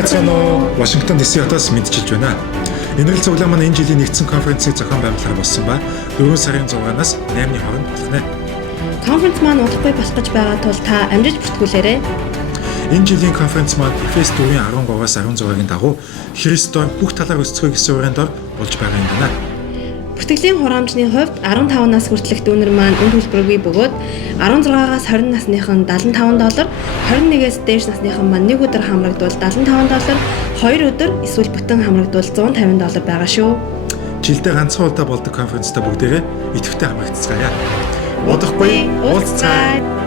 Байцгаана уу? Вашингтон DC хотоос мэдчилж байна. Энэ л цуглаан маань энэ жилийн нэгдсэн конференцийг зохион байгуулахаар болсон ба 4 сарын 6-наас 8-ны хооронд болох нэ. Конференц маань удахгүй болох гэж байгаа тул та амжиж бүртгүүлээрэй. Энэ жилийн конференц маань Эфес 4:13-аас 16-гийн дагуу Христос бүх талаар өсцгөө гэсэн урын дор болж байгаа юм байна. Бүтгэлийн хураамжны хувьд 15 нас хүртэлх дүүнер маань үн төлбөргүй бөгөөд 16-аас 20 насныхан $75, 21-ээс дээш насныхан маань 1 өдөр хамрагдвал $75, 2 өдөр эсвэл бүтэн хамрагдвал $150 байгаа шүү. Жилдээ ганцхан удаа болдог конференцтай бүгдээрээ идэвхтэй хамрагдцгаая. Удахгүй уулзцай.